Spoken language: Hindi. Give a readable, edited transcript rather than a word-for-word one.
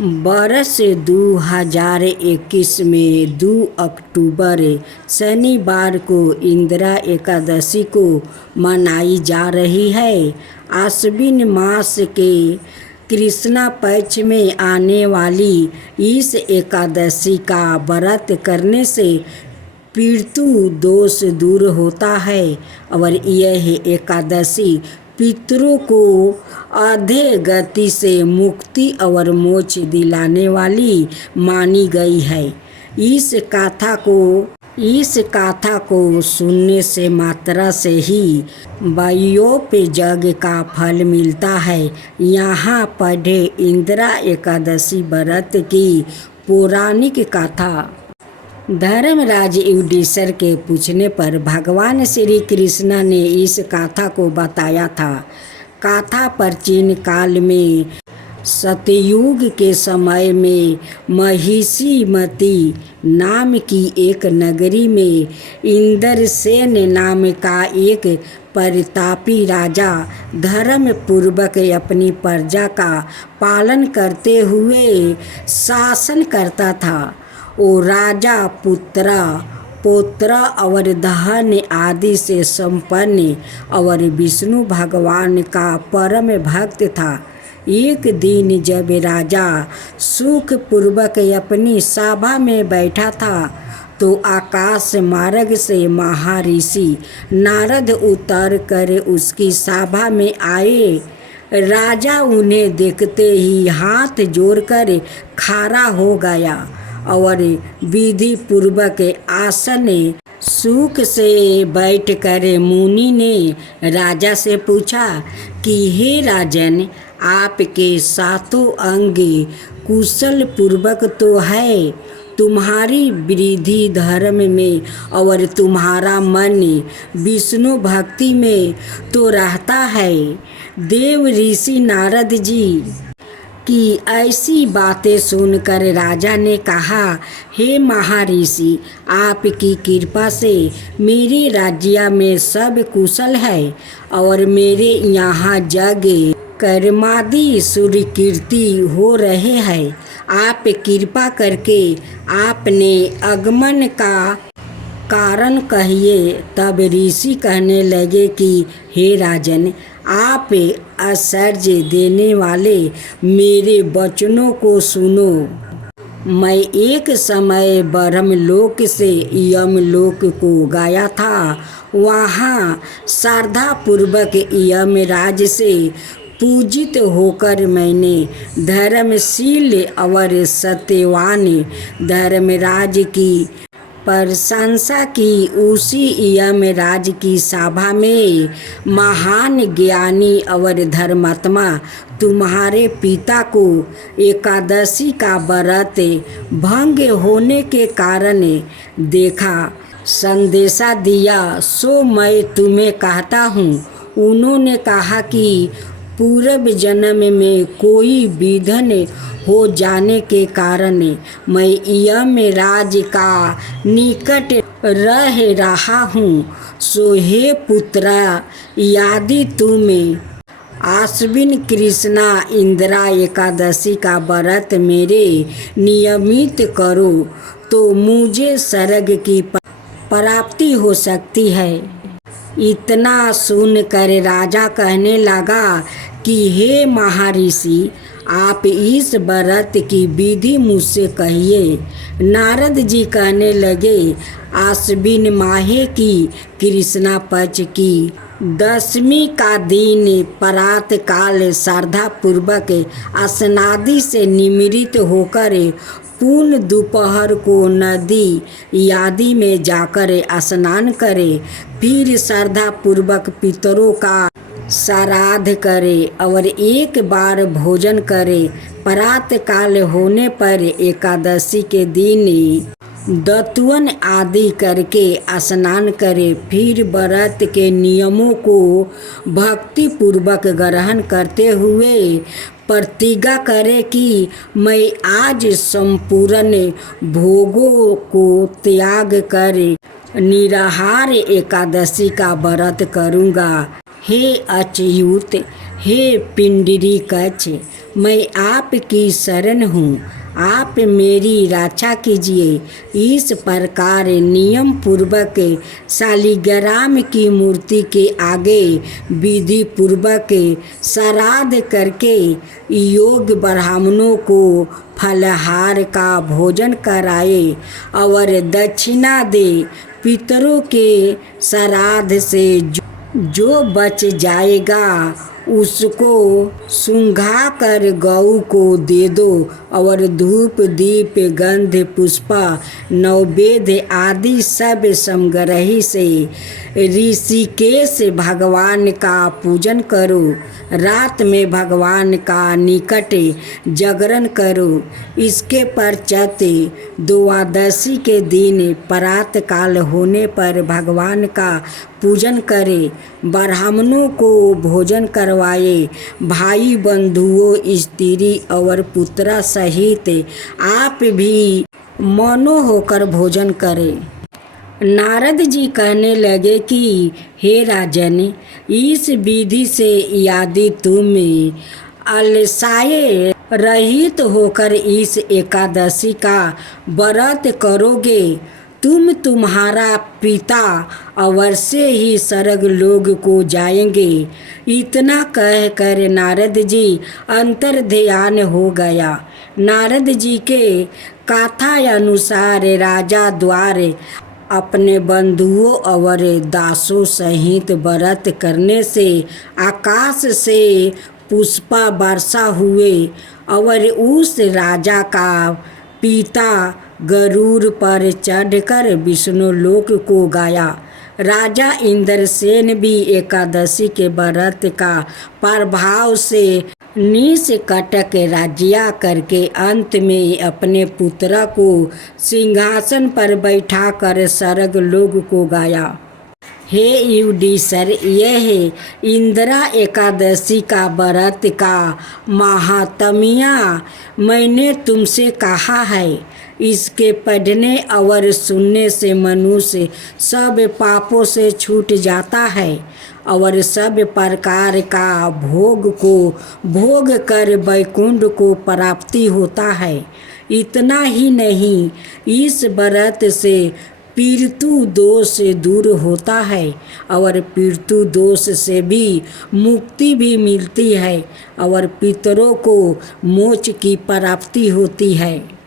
बरस 2021 में 2 अक्टूबर शनिवार को इंदिरा एकादशी को मनाई जा रही है। आश्विन मास के कृष्णा पक्ष में आने वाली इस एकादशी का व्रत करने से पितृ दोष दूर होता है और यह एकादशी पितरों को अधे गति से मुक्ति और मोक्ष दिलाने वाली मानी गई है। इस कथा को सुनने से मात्रा से ही वायोप्य यज्ञ का फल मिलता है। यहाँ पढ़े इंदिरा एकादशी व्रत की पौराणिक कथा। धर्मराज युधिष्ठिर के पूछने पर भगवान श्री कृष्ण ने इस कथा को बताया था। कथा प्राचीन काल में सतयुग के समय में महिषीमती नाम की एक नगरी में इंद्रसेन नाम का एक प्रतापी राजा धर्म पूर्वक अपनी प्रजा का पालन करते हुए शासन करता था। वो राजा पौत्र और धन आदि से संपन्न और विष्णु भगवान का परम भक्त था। एक दिन जब राजा सुख पूर्वक अपनी सभा में बैठा था तो आकाश मार्ग से महर्षि नारद उतर कर उसकी सभा में आए। राजा उन्हें देखते ही हाथ जोड़कर खड़ा हो गया और विधि पूर्वक आसन सुख से बैठकर मुनि ने राजा से पूछा कि हे राजन, आपके सातों अंग कुशल पूर्वक तो है, तुम्हारी वृद्धि धर्म में और तुम्हारा मन विष्णु भक्ति में तो रहता है। देव ऋषि नारद जी की ऐसी बातें सुनकर राजा ने कहा, हे महर्षि, आपकी कृपा से मेरे राज्य में सब कुशल है और मेरे यहाँ यज्ञ कर्मादि सूर्यकीर्ति हो रहे हैं। आप कृपा करके आपने आगमन का कारण कहिए। तब ऋषि कहने लगे कि हे राजन, आप आश्चर्य देने वाले मेरे वचनों को सुनो। मैं एक समय ब्रह्मलोक से यमलोक को गया था। वहाँ श्रद्धा पूर्वक यमराज से पूजित होकर मैंने धर्मशील और सत्यवान धर्मराज की प्रशंसा की। उसी यमराज की सभा में महान ज्ञानी और धर्मात्मा तुम्हारे पिता को एकादशी का व्रत भंग होने के कारण देखा, संदेशा दिया, सो मैं तुम्हें कहता हूँ। उन्होंने कहा कि पूर्व जन्म में कोई विघ्न हो जाने के कारण मैं यमराज का निकट रह रहा हूँ। सो हे पुत्रा, यदि तुम आश्विन कृष्णा इंदिरा एकादशी का व्रत मेरे नियमित करो तो मुझे स्वर्ग की प्राप्ति हो सकती है। इतना सुनकर राजा कहने लगा कि हे महर्षि, आप इस व्रत की विधि मुझसे कहिए। नारद जी कहने लगे, आश्विन माह की कृष्णा पक्ष की दशमी का दिन प्रातः काल श्रद्धा पूर्वक स्नादि से निमृत होकर पूर्ण दोपहर को नदी आदि में जाकर स्नान करे, फिर श्रद्धा पूर्वक पितरों का श्राद्ध करे और एक बार भोजन करे। प्रातः काल होने पर एकादशी के दिन दतुवन आदि करके स्नान करे, फिर व्रत के नियमों को भक्ति पूर्वक ग्रहण करते हुए प्रतिज्ञा करे कि मैं आज संपूर्ण भोगों को त्याग कर निराहार एकादशी का व्रत करूँगा। हे अच्युत, हे पिंडरीकच्छ, मैं आपकी शरण हूँ, आप मेरी रक्षा कीजिए। इस प्रकार नियम पूर्वक शालिग्राम की मूर्ति के आगे विधि पूर्वक श्राद्ध करके योग ब्राह्मणों को फलहार का भोजन कराए और दक्षिणा दे। पितरों के श्राद्ध से जो बच जाएगा उसको सूंघा कर गऊ को दे दो और धूप दीप गंध पुष्प नैवेद्य आदि सब समग्रही से ऋषिकेश भगवान का पूजन करो। रात में भगवान का निकट जागरण करो। इसके पश्चात द्वादशी के दिन प्रातःकाल होने पर भगवान का पूजन करे, ब्राह्मणों को भोजन करवाए। भाई बंधुओं स्त्री और पुत्रा सहित आप भी मौनो होकर भोजन करें। नारद जी कहने लगे कि हे राजन, इस विधि से यदि तुम अलसाए रहित होकर इस एकादशी का व्रत करोगे तुम्हारा पिता अवश्य ही स्वर्ग लोक को जाएंगे। इतना कहकर नारद जी अंतर्ध्यान हो गया। नारद जी के कथा अनुसार राजा द्वार अपने बंधुओं और दासों सहित व्रत करने से आकाश से पुष्पा वर्षा हुए और उस राजा का पिता गरुड़ पर चढ़कर विष्णु लोक को गया। राजा इंद्रसेन भी एकादशी के व्रत का प्रभाव से निष्कंटक राज्य करके अंत में अपने पुत्र को सिंहासन पर बैठाकर स्वर्ग लोक को गया। हे युधिष्ठिर, यह इंदिरा एकादशी का व्रत का महात्म्य मैंने तुमसे कहा है। इसके पढ़ने और सुनने से मनुष्य सब पापों से छूट जाता है और सब प्रकार का भोग को भोग कर वैकुंठ को प्राप्ति होता है। इतना ही नहीं, इस व्रत से पितृ दोष से दूर होता है और पितृ दोष से भी मुक्ति भी मिलती है और पितरों को मोक्ष की प्राप्ति होती है।